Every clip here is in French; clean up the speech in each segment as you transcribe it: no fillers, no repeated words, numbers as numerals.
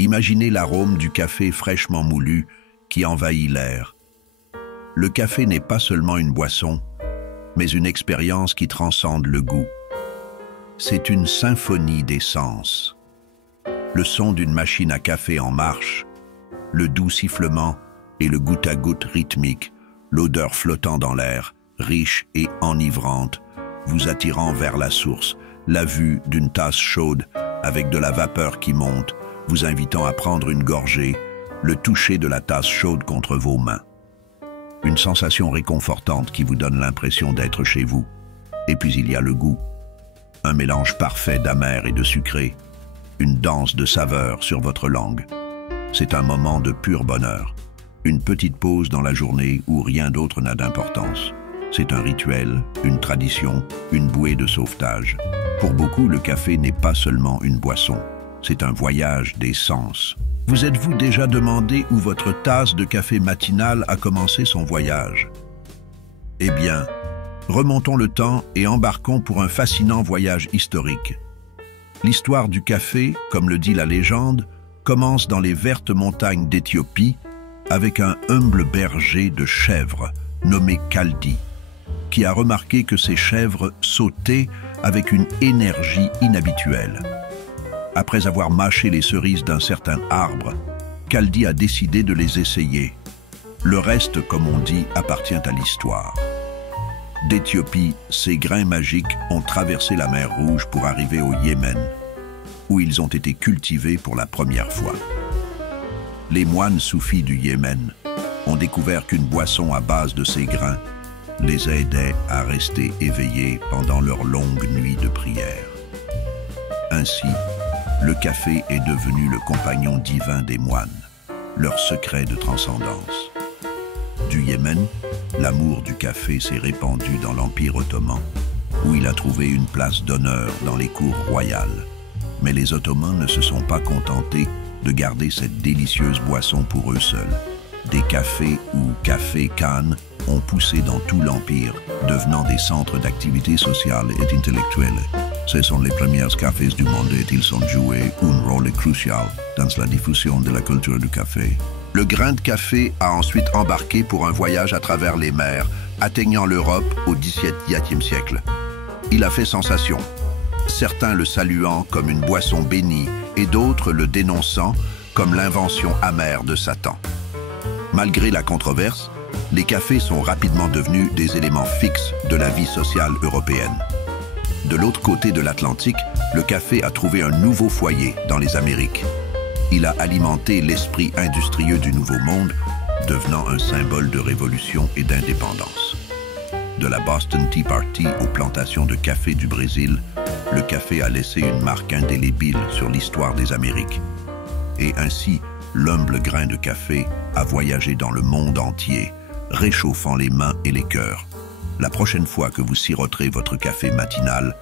Imaginez l'arôme du café fraîchement moulu qui envahit l'air. Le café n'est pas seulement une boisson, mais une expérience qui transcende le goût. C'est une symphonie des sens. Le son d'une machine à café en marche, le doux sifflement et le goutte à goutte rythmique, l'odeur flottant dans l'air, riche et enivrante, vous attirant vers la source, la vue d'une tasse chaude avec de la vapeur qui monte, vous invitant à prendre une gorgée, le toucher de la tasse chaude contre vos mains. Une sensation réconfortante qui vous donne l'impression d'être chez vous. Et puis il y a le goût. Un mélange parfait d'amer et de sucré, une danse de saveurs sur votre langue. C'est un moment de pur bonheur, une petite pause dans la journée où rien d'autre n'a d'importance. C'est un rituel, une tradition, une bouée de sauvetage. Pour beaucoup, le café n'est pas seulement une boisson, c'est un voyage des sens. Vous êtes-vous déjà demandé où votre tasse de café matinale a commencé son voyage? Eh bien, remontons le temps et embarquons pour un fascinant voyage historique. L'histoire du café, comme le dit la légende, commence dans les vertes montagnes d'Éthiopie avec un humble berger de chèvres nommé Kaldi, qui a remarqué que ces chèvres sautaient avec une énergie inhabituelle. Après avoir mâché les cerises d'un certain arbre, Kaldi a décidé de les essayer. Le reste, comme on dit, appartient à l'histoire. D'Éthiopie, ces grains magiques ont traversé la mer Rouge pour arriver au Yémen, où ils ont été cultivés pour la première fois. Les moines soufis du Yémen ont découvert qu'une boisson à base de ces grains les aidait à rester éveillés pendant leur longue nuit de prière. Ainsi, le café est devenu le compagnon divin des moines, leur secret de transcendance. Du Yémen, l'amour du café s'est répandu dans l'Empire ottoman, où il a trouvé une place d'honneur dans les cours royales. Mais les Ottomans ne se sont pas contentés de garder cette délicieuse boisson pour eux seuls. Des cafés ou cafés-khanes ont poussé dans tout l'Empire, devenant des centres d'activité sociale et intellectuelle. Ce sont les premiers cafés du monde et ils ont joué un rôle crucial dans la diffusion de la culture du café. Le grain de café a ensuite embarqué pour un voyage à travers les mers, atteignant l'Europe au XVIIe siècle. Il a fait sensation, certains le saluant comme une boisson bénie et d'autres le dénonçant comme l'invention amère de Satan. Malgré la controverse, les cafés sont rapidement devenus des éléments fixes de la vie sociale européenne. De l'autre côté de l'Atlantique, le café a trouvé un nouveau foyer dans les Amériques. Il a alimenté l'esprit industrieux du Nouveau Monde, devenant un symbole de révolution et d'indépendance. De la Boston Tea Party aux plantations de café du Brésil, le café a laissé une marque indélébile sur l'histoire des Amériques. Et ainsi, l'humble grain de café a voyagé dans le monde entier, réchauffant les mains et les cœurs. La prochaine fois que vous siroterez votre café matinal,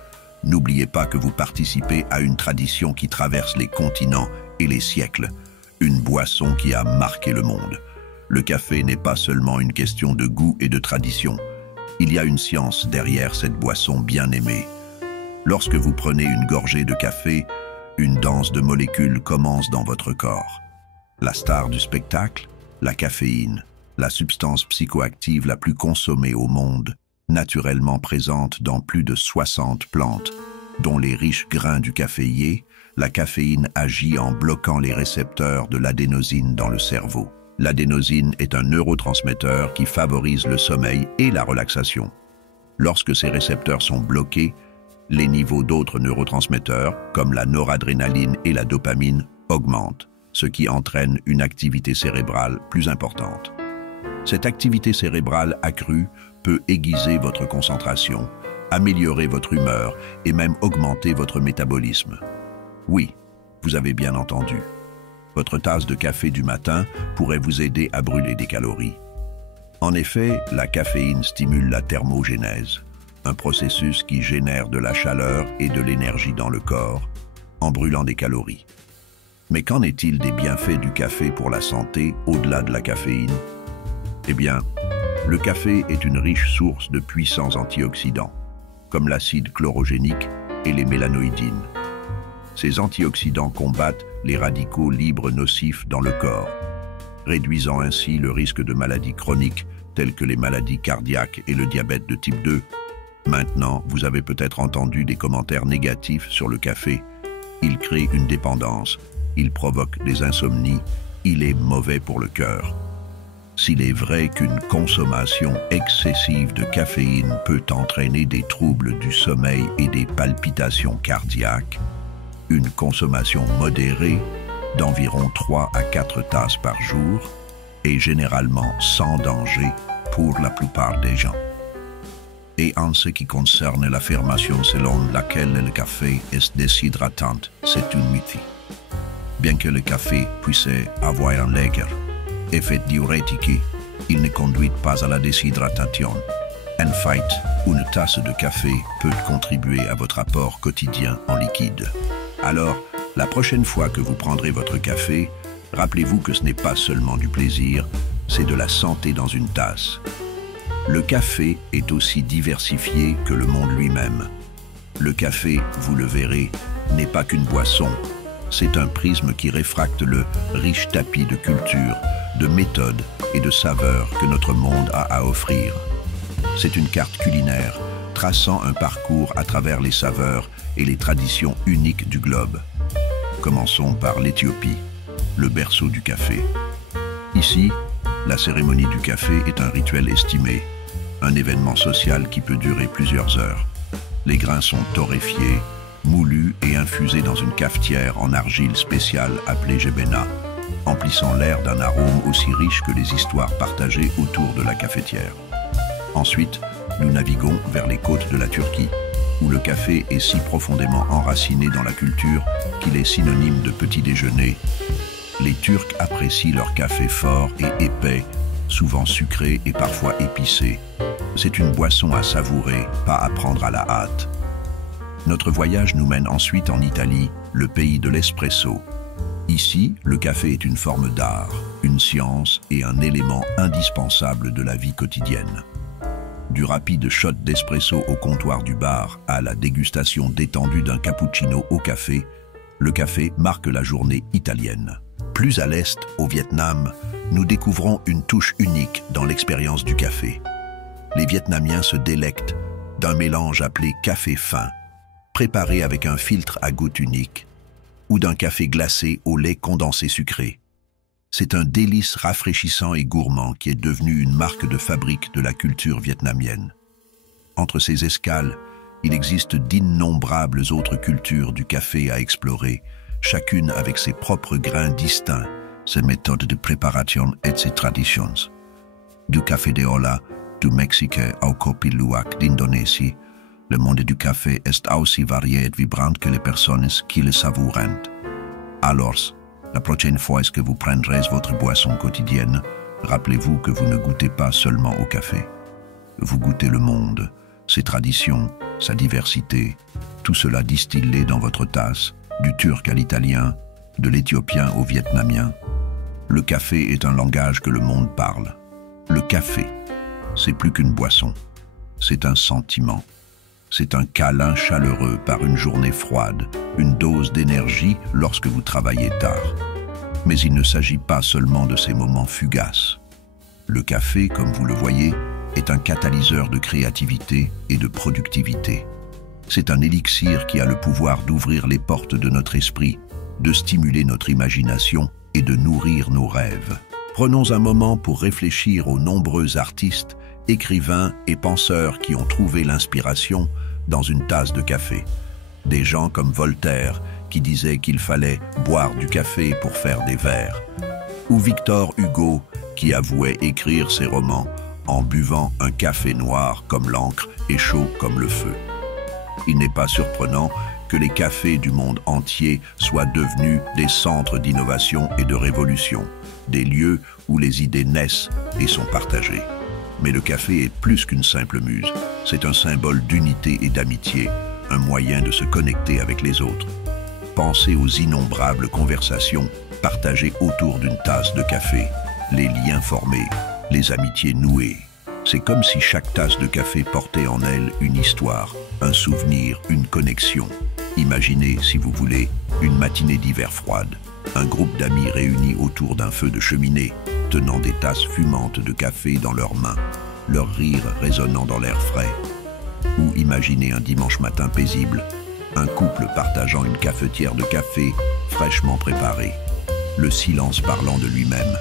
n'oubliez pas que vous participez à une tradition qui traverse les continents et les siècles, une boisson qui a marqué le monde. Le café n'est pas seulement une question de goût et de tradition. Il y a une science derrière cette boisson bien aimée. Lorsque vous prenez une gorgée de café, une danse de molécules commence dans votre corps. La star du spectacle, la caféine, la substance psychoactive la plus consommée au monde, naturellement présente dans plus de 60 plantes, dont les riches grains du caféier, la caféine agit en bloquant les récepteurs de l'adénosine dans le cerveau. L'adénosine est un neurotransmetteur qui favorise le sommeil et la relaxation. Lorsque ces récepteurs sont bloqués, les niveaux d'autres neurotransmetteurs, comme la noradrénaline et la dopamine, augmentent, ce qui entraîne une activité cérébrale plus importante. Cette activité cérébrale accrue peut aiguiser votre concentration, améliorer votre humeur et même augmenter votre métabolisme. Oui, vous avez bien entendu. Votre tasse de café du matin pourrait vous aider à brûler des calories. En effet, la caféine stimule la thermogénèse, un processus qui génère de la chaleur et de l'énergie dans le corps, en brûlant des calories. Mais qu'en est-il des bienfaits du café pour la santé au-delà de la caféine? Eh bien, le café est une riche source de puissants antioxydants, comme l'acide chlorogénique et les mélanoïdines. Ces antioxydants combattent les radicaux libres nocifs dans le corps, réduisant ainsi le risque de maladies chroniques telles que les maladies cardiaques et le diabète de type 2. Maintenant, vous avez peut-être entendu des commentaires négatifs sur le café. Il crée une dépendance, il provoque des insomnies, il est mauvais pour le cœur. S'il est vrai qu'une consommation excessive de caféine peut entraîner des troubles du sommeil et des palpitations cardiaques, une consommation modérée d'environ 3 à 4 tasses par jour est généralement sans danger pour la plupart des gens. Et en ce qui concerne l'affirmation selon laquelle le café est déshydratant, c'est une mythe. Bien que le café puisse avoir un léger effet diurétique, il ne conduit pas à la déshydratation. En fait, une tasse de café peut contribuer à votre apport quotidien en liquide. Alors, la prochaine fois que vous prendrez votre café, rappelez-vous que ce n'est pas seulement du plaisir, c'est de la santé dans une tasse. Le café est aussi diversifié que le monde lui-même. Le café, vous le verrez, n'est pas qu'une boisson. C'est un prisme qui réfracte le riche tapis de culture, de méthodes et de saveurs que notre monde a à offrir. C'est une carte culinaire, traçant un parcours à travers les saveurs et les traditions uniques du globe. Commençons par l'Éthiopie, le berceau du café. Ici, la cérémonie du café est un rituel estimé, un événement social qui peut durer plusieurs heures. Les grains sont torréfiés, moulus et infusés dans une cafetière en argile spéciale appelée Jebena, emplissant l'air d'un arôme aussi riche que les histoires partagées autour de la cafetière. Ensuite, nous naviguons vers les côtes de la Turquie, où le café est si profondément enraciné dans la culture qu'il est synonyme de petit déjeuner. Les Turcs apprécient leur café fort et épais, souvent sucré et parfois épicé. C'est une boisson à savourer, pas à prendre à la hâte. Notre voyage nous mène ensuite en Italie, le pays de l'espresso. Ici, le café est une forme d'art, une science et un élément indispensable de la vie quotidienne. Du rapide shot d'espresso au comptoir du bar à la dégustation détendue d'un cappuccino au café, le café marque la journée italienne. Plus à l'est, au Vietnam, nous découvrons une touche unique dans l'expérience du café. Les Vietnamiens se délectent d'un mélange appelé café fin, préparé avec un filtre à goutte unique, ou d'un café glacé au lait condensé sucré. C'est un délice rafraîchissant et gourmand qui est devenu une marque de fabrique de la culture vietnamienne. Entre ces escales, il existe d'innombrables autres cultures du café à explorer, chacune avec ses propres grains distincts, ses méthodes de préparation et ses traditions. Du café de Ola, du Mexique au Kopi Luwak d'Indonésie, le monde du café est aussi varié et vibrant que les personnes qui le savourent. Alors, la prochaine fois que vous prendrez votre boisson quotidienne, rappelez-vous que vous ne goûtez pas seulement au café. Vous goûtez le monde, ses traditions, sa diversité, tout cela distillé dans votre tasse, du turc à l'italien, de l'éthiopien au vietnamien. Le café est un langage que le monde parle. Le café, c'est plus qu'une boisson, c'est un sentiment. C'est un câlin chaleureux par une journée froide, une dose d'énergie lorsque vous travaillez tard. Mais il ne s'agit pas seulement de ces moments fugaces. Le café, comme vous le voyez, est un catalyseur de créativité et de productivité. C'est un élixir qui a le pouvoir d'ouvrir les portes de notre esprit, de stimuler notre imagination et de nourrir nos rêves. Prenons un moment pour réfléchir aux nombreux artistes, écrivains et penseurs qui ont trouvé l'inspiration dans une tasse de café. Des gens comme Voltaire, qui disait qu'il fallait boire du café pour faire des vers. Ou Victor Hugo, qui avouait écrire ses romans en buvant un café noir comme l'encre et chaud comme le feu. Il n'est pas surprenant que les cafés du monde entier soient devenus des centres d'innovation et de révolution, des lieux où les idées naissent et sont partagées. Mais le café est plus qu'une simple muse. C'est un symbole d'unité et d'amitié, un moyen de se connecter avec les autres. Pensez aux innombrables conversations partagées autour d'une tasse de café, les liens formés, les amitiés nouées. C'est comme si chaque tasse de café portait en elle une histoire, un souvenir, une connexion. Imaginez, si vous voulez, une matinée d'hiver froide. Un groupe d'amis réunis autour d'un feu de cheminée, tenant des tasses fumantes de café dans leurs mains, leur rire résonnant dans l'air frais. Ou imaginez un dimanche matin paisible, un couple partageant une cafetière de café fraîchement préparée, le silence parlant de lui-même.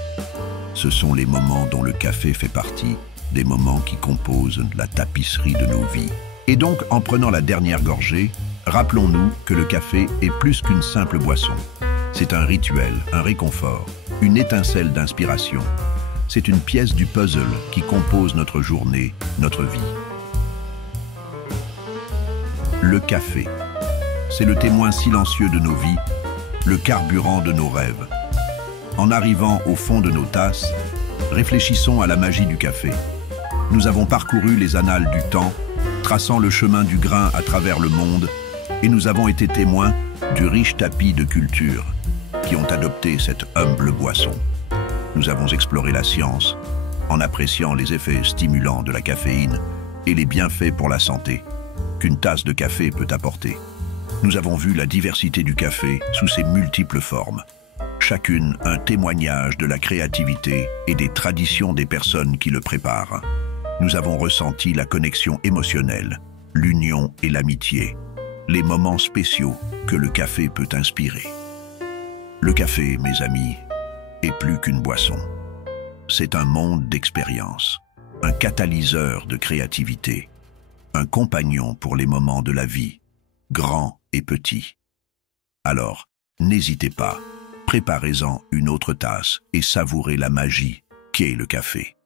Ce sont les moments dont le café fait partie, des moments qui composent la tapisserie de nos vies. Et donc, en prenant la dernière gorgée, rappelons-nous que le café est plus qu'une simple boisson. C'est un rituel, un réconfort, une étincelle d'inspiration. C'est une pièce du puzzle qui compose notre journée, notre vie. Le café, c'est le témoin silencieux de nos vies, le carburant de nos rêves. En arrivant au fond de nos tasses, réfléchissons à la magie du café. Nous avons parcouru les annales du temps, traçant le chemin du grain à travers le monde, et nous avons été témoins du riche tapis de cultures qui ont adopté cette humble boisson. Nous avons exploré la science en appréciant les effets stimulants de la caféine et les bienfaits pour la santé qu'une tasse de café peut apporter. Nous avons vu la diversité du café sous ses multiples formes, chacune un témoignage de la créativité et des traditions des personnes qui le préparent. Nous avons ressenti la connexion émotionnelle, l'union et l'amitié, les moments spéciaux que le café peut inspirer. Le café, mes amis, est plus qu'une boisson. C'est un monde d'expérience, un catalyseur de créativité, un compagnon pour les moments de la vie, grands et petits. Alors, n'hésitez pas, préparez-en une autre tasse et savourez la magie qu'est le café.